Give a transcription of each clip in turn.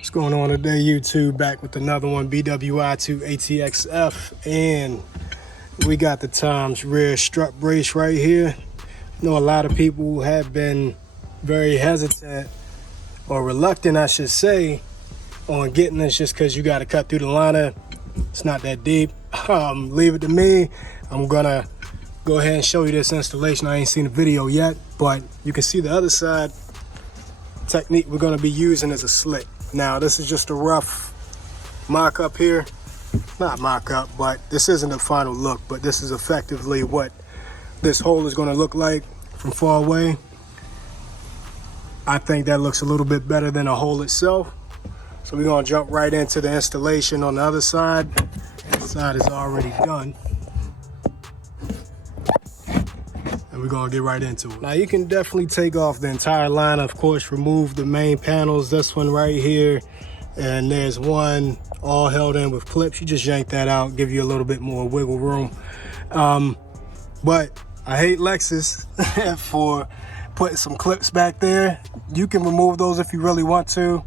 What's going on today, YouTube? Back with another one, BWI2ATXF, and we got the Tom's rear strut brace right here. I know a lot of people have been very hesitant, or reluctant I should say, on getting this just because you got to cut through the liner. It's not that deep. Leave it to me. I'm gonna go ahead and show you this installation. I ain't seen the video yet, but you can see the other side. Technique we're going to be using is a slit. Now this is just a rough mock-up here. Not mock-up, but this isn't the final look, but this is effectively what this hole is going to look like from far away. I think that looks a little bit better than the hole itself. So we're going to jump right into the installation on the other side. This side is already done. We're gonna get right into it. Now you can definitely take off the entire line, of course, remove the main panels, this one right here, and there's one all held in with clips. You just yank that out, give you a little bit more wiggle room. But I hate Lexus for putting some clips back there. You can remove those if you really want to.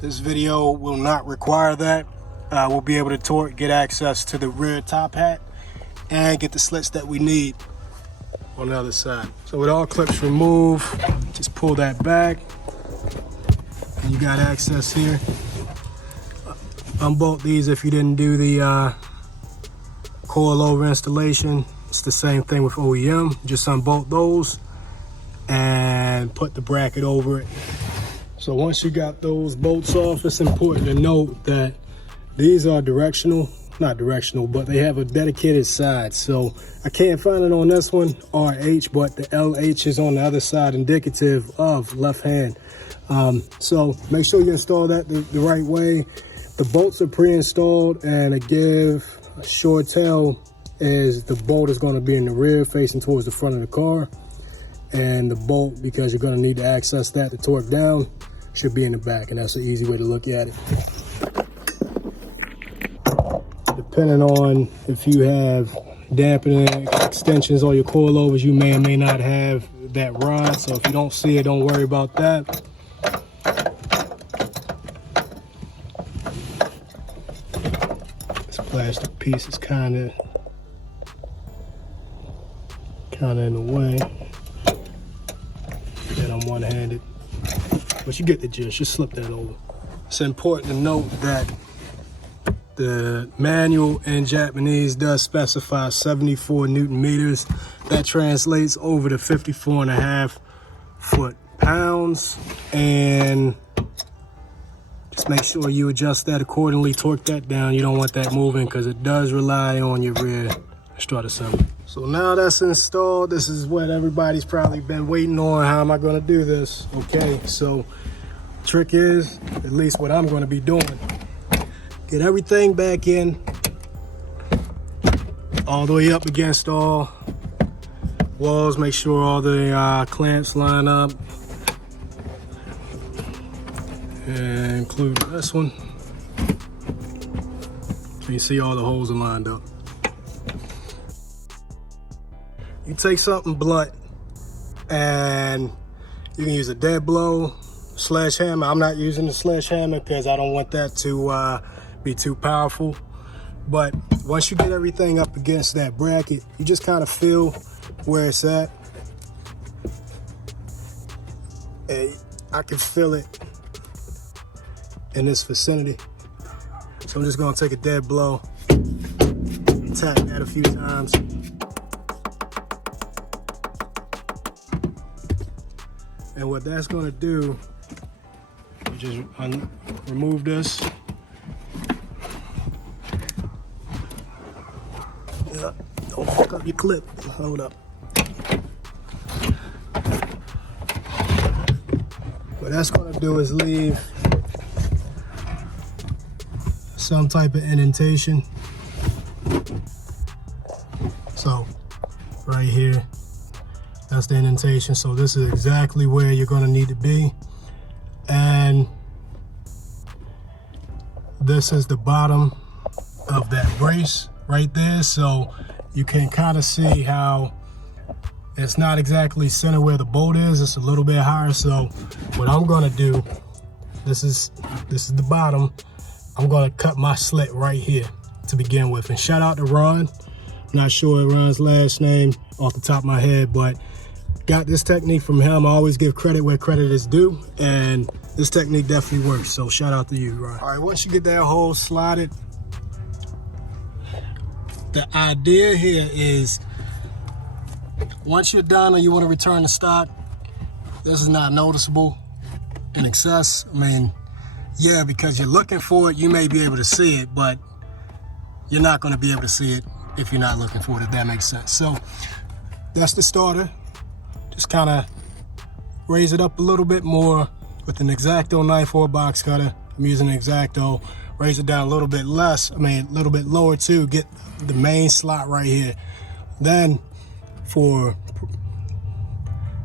This video will not require that. We'll be able to get access to the rear top hat and get the slits that we need on the other side. So with all clips removed, just pull that back and you got access here. Unbolt these if you didn't do the coil over installation. It's the same thing with OEM. Just unbolt those and put the bracket over it. So once you got those bolts off, it's important to note that these are directional. Not directional, but they have a dedicated side. So I can't find it on this one, RH, but the LH is on the other side, indicative of left hand. So make sure you install that the right way. The bolts are pre-installed, and to give a short tell is the bolt is going to be in the rear facing towards the front of the car, and the bolt, because you're going to need to access that to torque down, should be in the back, and that's an easy way to look at it. Depending on if you have dampening extensions on your coilovers, you may or may not have that rod. So if you don't see it, don't worry about that. This plastic piece is kind of in the way, and I'm one-handed, but you get the gist. Just slip that over. It's important to note that the manual in Japanese does specify 74 Newton meters. That translates over to 54.5 foot-pounds. And just make sure you adjust that accordingly, torque that down. You don't want that moving because it does rely on your rear strut assembly. So now that's installed, this is what everybody's probably been waiting on. How am I going to do this? Okay, so the trick is, at least what I'm going to be doing, get everything back in, all the way up against all walls. Make sure all the clamps line up, and include this one. So you see all the holes are lined up. You take something blunt, and you can use a dead blow, sledgehammer. I'm not using the sledgehammer because I don't want that to be too powerful. But once you get everything up against that bracket, you just kind of feel where it's at. And I can feel it in this vicinity. So I'm just gonna take a dead blow, tap that a few times. And what that's gonna do, you just remove this. Don't fuck up your clip. Hold up. What that's going to do is leave some type of indentation. So right here, that's the indentation. So this is exactly where you're going to need to be. And this is the bottom of that brace right there. So you can kind of see how it's not exactly center where the bolt is. It's a little bit higher. So what I'm gonna do this is the bottom. I'm gonna cut my slit right here to begin with. And shout out to Ron. Not sure Ron's last name off the top of my head, but got this technique from him. I always give credit where credit is due, and this technique definitely works. So shout out to you, Ron. All right, once you get that hole slotted, the idea here is once you're done or you want to return to stock, this is not noticeable in excess. I mean, yeah, because you're looking for it, you may be able to see it, but you're not going to be able to see it if you're not looking for it, if that makes sense. So that's the starter. Just kind of raise it up a little bit more with an X-Acto knife or a box cutter. I'm using an X-Acto. Raise it down a little bit less, a little bit lower too. Get the main slot right here. Then for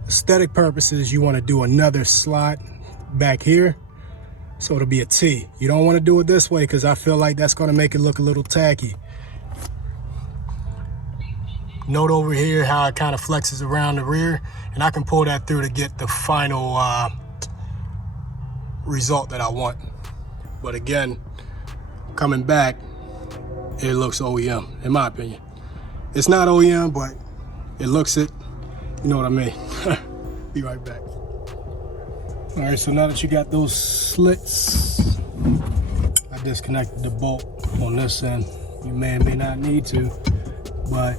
aesthetic purposes, you want to do another slot back here. So it'll be a T. You don't want to do it this way because I feel like that's going to make it look a little tacky. Note over here how it kind of flexes around the rear, and I can pull that through to get the final result that I want. But again, coming back, it looks OEM, in my opinion. It's not OEM, but it looks it. You know what I mean? Be right back. All right, so now that you got those slits, I disconnected the bolt on this end. You may or may not need to, but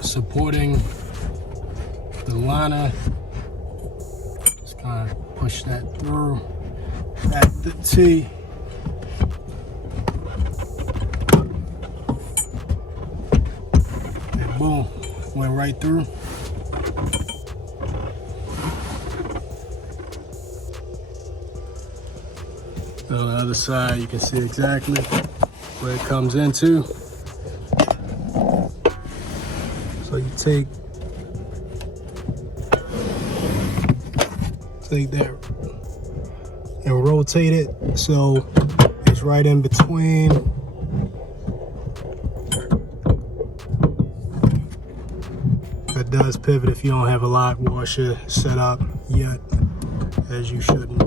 supporting the liner, just kind of push that through at the T. And boom, went right through. On the other side, you can see exactly where it comes into. So you take that and rotate it so it's right in between. That does pivot if you don't have a lock washer set up yet, as you shouldn't.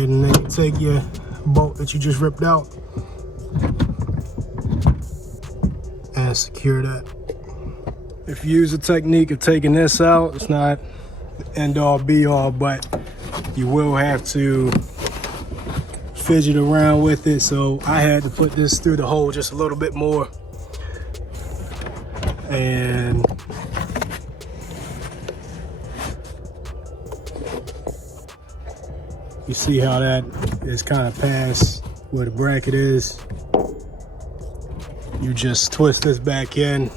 And then you take your bolt that you just ripped out and secure that. If you use a technique of taking this out, it's not the end all be all, but you will have to fidget around with it. So I had to put this through the hole just a little bit more, and you see how that is kind of past where the bracket is. You just twist this back in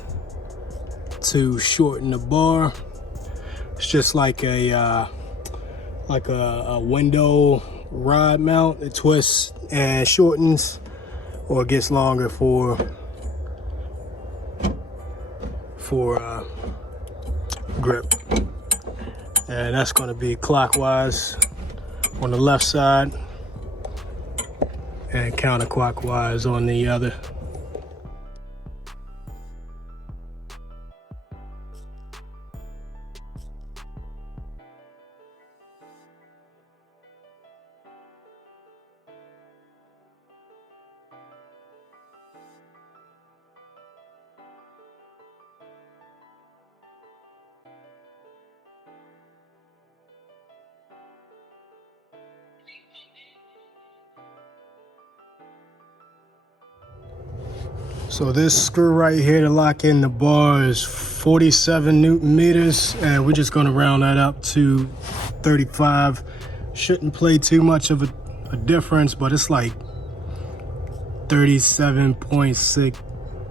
to shorten the bar. It's just like a window rod mount. It twists and shortens, or gets longer for grip. And that's going to be clockwise on the left side and counterclockwise on the other. So this screw right here to lock in the bar is 47 Newton meters, and we're just gonna round that up to 35. Shouldn't play too much of a difference, but it's like 37.6,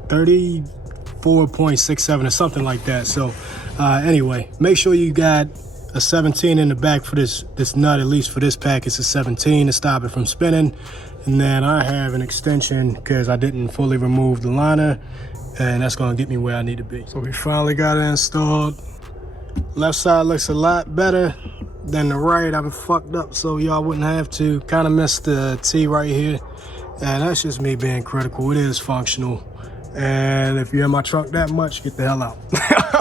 34.67 or something like that. So anyway, make sure you got a 17 in the back for this nut. At least for this pack, it's a 17 to stop it from spinning. And then I have an extension because I didn't fully remove the liner, and that's gonna get me where I need to be. So we finally got it installed. Left side looks a lot better than the right. I've been fucked up so y'all wouldn't have to. Kind of missed the T right here. And that's just me being critical. It is functional. And if you're in my truck that much, get the hell out.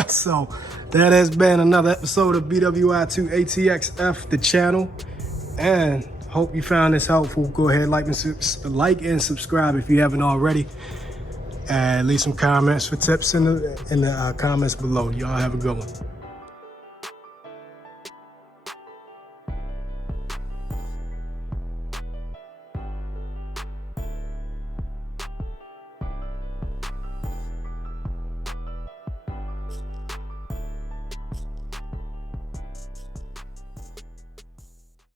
So that has been another episode of BWI2ATXF, the channel. And hope you found this helpful. Go ahead, like and subscribe if you haven't already. And leave some comments for tips in the comments below. Y'all have a good one.